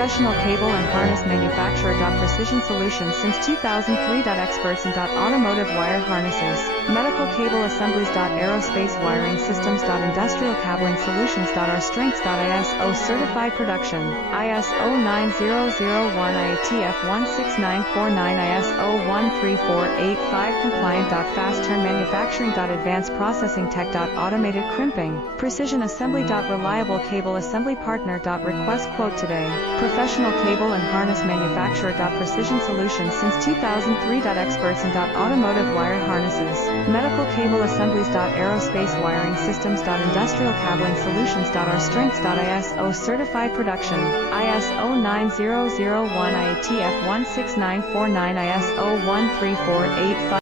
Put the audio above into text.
Professional cable and harness manufacturer. Precision Solutions since 2003. Experts in automotive wire harnesses, medical cable assemblies. Aerospace wiring systems. Industrial cabling solutions. Our strengths. ISO certified production, ISO 9001 IATF 16949 ISO 13485 compliant. Fast turn manufacturing. Advanced processing tech. Automated crimping, precision assembly. Reliable cable assembly partner. Request quote today. Professional cable and harness manufacturer. Precision Solutions since 2003. Experts in automotive wire harnesses, medical cable assemblies. Aerospace wiring systems. Industrial cabling solutions. Our strengths. ISO certified production, ISO 9001 IATF 16949 ISO 13485